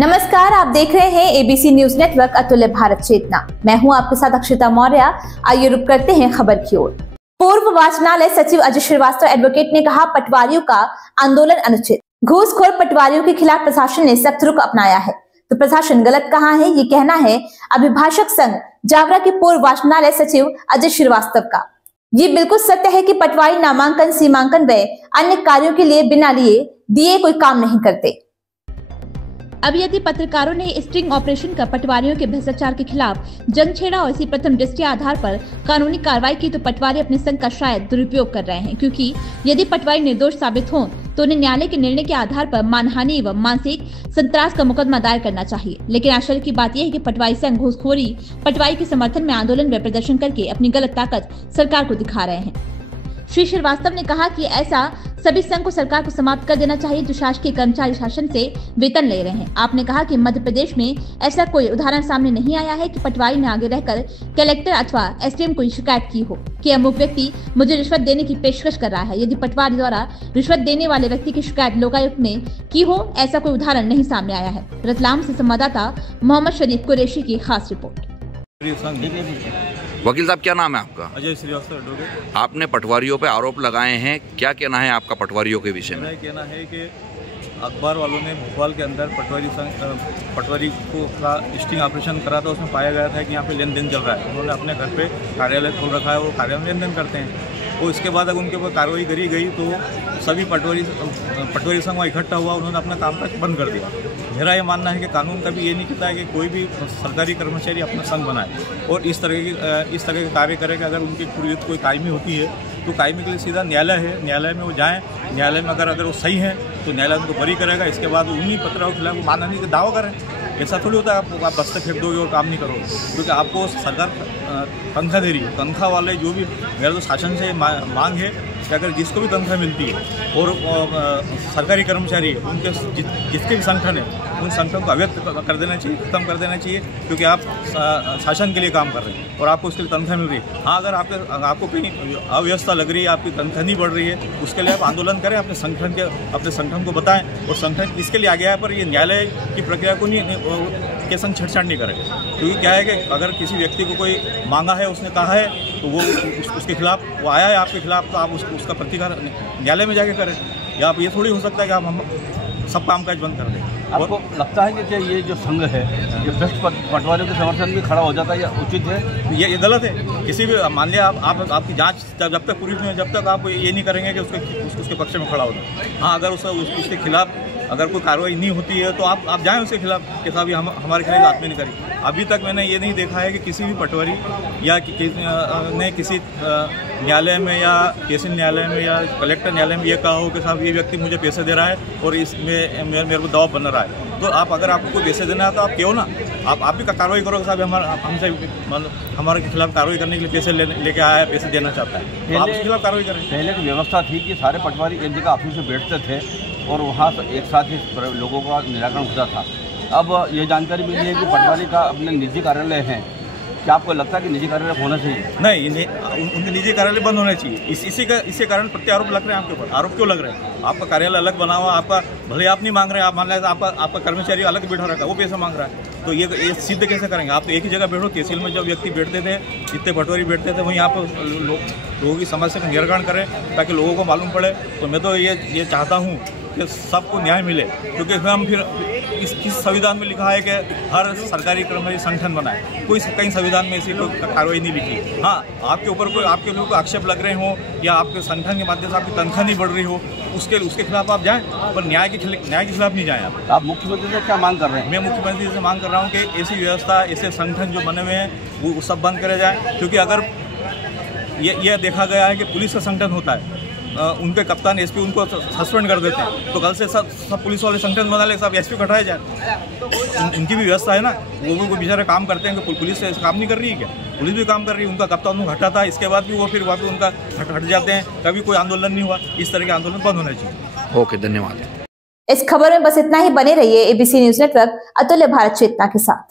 नमस्कार, आप देख रहे हैं एबीसी न्यूज नेटवर्क अतुल्य भारत चेतना। मैं हूं आपके साथ अक्षिता मौर्य। आइए रुक करते हैं खबर की ओर। पूर्व वाचनालय सचिव अजय श्रीवास्तव एडवोकेट ने कहा, पटवारियों का आंदोलन अनुचित। घूसखोर पटवारियों के खिलाफ प्रशासन ने सख्त रुख अपनाया है, तो प्रशासन गलत कहाँ है, ये कहना है अभिभाषक संघ जावरा के पूर्व वाचनालय सचिव अजय श्रीवास्तव का। ये बिल्कुल सत्य है कि पटवारी नामांकन, सीमांकन व अन्य कार्यों के लिए बिना दिए कोई काम नहीं करते। अब यदि पत्रकारों ने स्ट्रिंग ऑपरेशन कर पटवारियों के भ्रष्टाचार के खिलाफ जंग छेड़ा और इसी प्रथम दृष्टि के आधार पर कानूनी कार्रवाई की, तो पटवारी अपने संघ का शायद दुरुपयोग कर रहे हैं, क्योंकि यदि पटवारी निर्दोष साबित हों तो उन्हें न्यायालय के निर्णय के आधार पर मानहानि एवं मानसिक संत्रास का मुकदमा दायर करना चाहिए। लेकिन आश्चर्य की बात यह है कि पटवारी संघ घूसखोरी पटवारी के समर्थन में आंदोलन व प्रदर्शन करके अपनी गलत ताकत सरकार को दिखा रहे हैं। श्री श्रीवास्तव ने कहा कि ऐसा सभी संघ को सरकार को समाप्त कर देना चाहिए जो शासकीय कर्मचारी शासन से वेतन ले रहे हैं। आपने कहा कि मध्य प्रदेश में ऐसा कोई उदाहरण सामने नहीं आया है कि पटवारी ने आगे रहकर कलेक्टर अथवा एसडीएम को शिकायत की हो कि अमुक व्यक्ति मुझे रिश्वत देने की पेशकश कर रहा है। यदि पटवारी द्वारा रिश्वत देने वाले व्यक्ति की शिकायत लोकायुक्त में की हो, ऐसा कोई उदाहरण नहीं सामने आया है। रतलाम से संवाददाता मोहम्मद शरीफ कुरैशी की खास रिपोर्ट। वकील साहब, क्या नाम है आपका? अजय श्रीवास्तव एडवोकेट। आपने पटवारियों पे आरोप लगाए हैं, क्या कहना है आपका पटवारियों के विषय में? मेरा कहना है कि अखबार वालों ने भोपाल के अंदर पटवारी को का स्टिंग ऑपरेशन करा था। उसमें पाया गया था कि यहाँ पे लेन देन चल रहा है। उन्होंने अपने घर पे कार्यालय खोल रखा है, वो कार्यालय में लेन देन करते हैं। और इसके बाद अगर उनके ऊपर कार्रवाई करी गई तो सभी पटवारी संघ इकट्ठा हुआ, उन्होंने अपना कामकाज बंद कर दिया। मेरा ये मानना है कि कानून कभी ये नहीं कहता है कि कोई भी सरकारी कर्मचारी अपना संघ बनाए और इस तरह के कार्य करे कि अगर उनकी पूरी कोई कायमी होती है तो कायमी के लिए सीधा न्यायालय है, न्यायालय में वो जाएँ। न्यायालय में अगर वो सही है तो न्यायालय उनको बरी करेगा। इसके बाद उन्हीं पत्रकारों के खिलाफ मानहानि का दावा करें। ऐसा थोड़ी होता है आप बस्ते फेंक दोगे और काम नहीं करोगे, क्योंकि आपको सरकार तनख्वाह दे रही है। तनख्वाह वाले जो भी, मेरा तो शासन से मांग है कि अगर जिसको भी तनख्वाह मिलती है और सरकारी कर्मचारी उनके जिसके भी संगठन है, उन संगठन को अवैध कर देना चाहिए, खत्म कर देना चाहिए, क्योंकि आप शासन के लिए काम कर रहे हैं और आपको उसके लिए तनख्वाह मिल रही है। हाँ, अगर आपको कहीं अव्यवस्था लग रही है, आपकी तनख्वाह नहीं बढ़ रही है, उसके लिए आप आंदोलन करें, अपने संगठन को बताएं और संगठन इसके लिए आगे आए। पर ये न्यायालय की प्रक्रिया को के संग छेड़छाड़ नहीं करें, क्योंकि क्या है कि अगर किसी व्यक्ति को कोई मांगा है, उसने कहा है तो वो उसके खिलाफ वो आया है आपके खिलाफ, तो आप उसका प्रतिकार न्यायालय में जाके करें। या आप ये थोड़ी हो सकता है कि आप हम सब कामकाज बंद कर दें। आपको लगता है कि ये जो संघ है ये भ्रष्ट पटवारियों के समर्थन में खड़ा हो जाता है, या उचित है? ये गलत है। किसी भी, मान लिया आपकी जांच जब तक पूरी नहीं, जब तक आप ये नहीं करेंगे कि उसके पक्ष में खड़ा होगा। हाँ, अगर उसके खिलाफ अगर कोई कार्रवाई नहीं होती है तो आप जाएं उसके खिलाफ कि साहब हमारे खिलाफ आदमी नहीं करी। अभी तक मैंने ये नहीं देखा है कि किसी भी पटवारी या ने किसी न्यायालय में या तहसील न्यायालय में या कलेक्टर न्यायालय में ये कहा हो कि साहब ये व्यक्ति मुझे पैसे दे रहा है और इसमें मेरे को दबाव बन रहा है। तो अगर आपको कोई पैसे देना है तो आप क्यों ना आप भी कार्रवाई करो कि साहब हमसे हमारे खिलाफ कार्रवाई करने के लिए पैसे लेके आया है, पैसे देना चाहता है, तो आप उसके खिलाफ कार्रवाई करें। पहले की व्यवस्था थी कि सारे पटवारी एक जगह ऑफिस में बैठते थे और वहाँ एक साथ ही लोगों का निराकरण होता था। अब ये जानकारी मिली है कि पटवारी का अपने निजी कार्यालय है। क्या आपको लगता है कि निजी कार्यालय होना चाहिए? नहीं, उनके निजी कार्यालय बंद होने चाहिए। इसी कारण प्रत्यारोप लग रहे हैं आपके ऊपर। आरोप क्यों लग रहे हैं? आपका कार्यालय अलग बना हुआ, आपका भले आप नहीं मांग रहे हैं, आप मान रहे हैं आपका कर्मचारी अलग बैठा रखा है, वो पैसा मांग रहा है, तो ये सिद्ध कैसे करेंगे? आप तो एक ही जगह बैठो। तहसील में जब व्यक्ति बैठते थे, जितने पटवारी बैठते थे, वहीं आप लोगों की समस्या का निराकरण करें ताकि लोगों को मालूम पड़े। तो मैं तो ये चाहता हूँ कि सबको न्याय मिले, क्योंकि हम फिर इस संविधान में लिखा है कि हर सरकारी कर्मचारी संगठन बनाए। कहीं संविधान में ऐसी कोई कार्रवाई नहीं लिखी। हाँ, आपके ऊपर कोई आक्षेप लग रहे हो या आपके संगठन के माध्यम से आपकी तनख्वाह नहीं बढ़ रही हो, उसके खिलाफ आप जाएं, पर न्याय के खिलाफ नहीं जाएं। आप मुख्यमंत्री से क्या मांग कर रहे हैं? मैं मुख्यमंत्री से मांग कर रहा हूँ कि ऐसी व्यवस्था, ऐसे संगठन जो बने हुए हैं वो सब बंद करे जाए। क्योंकि अगर ये देखा गया है कि पुलिस का संगठन होता है, उनके कप्तान एसपी उनको सस्पेंड कर देते हैं, तो कल से सब पुलिस वाले संगठन बना ले, सब एसपी को हटाए जाए। उनकी भी व्यवस्था है ना, वो भी बेचारे काम करते हैं कि पुलिस से काम नहीं कर रही है क्या? पुलिस भी काम कर रही है, उनका कप्तान उनको हटाता है, इसके बाद भी वो फिर वापस उनका हट जाते हैं। कभी कोई आंदोलन नहीं हुआ। इस तरह के आंदोलन बंद होना चाहिए। ओके, धन्यवाद। इस खबर में बस इतना ही। बने रहिए एबीसी न्यूज नेटवर्क अतुल्य भारत चेतना के साथ।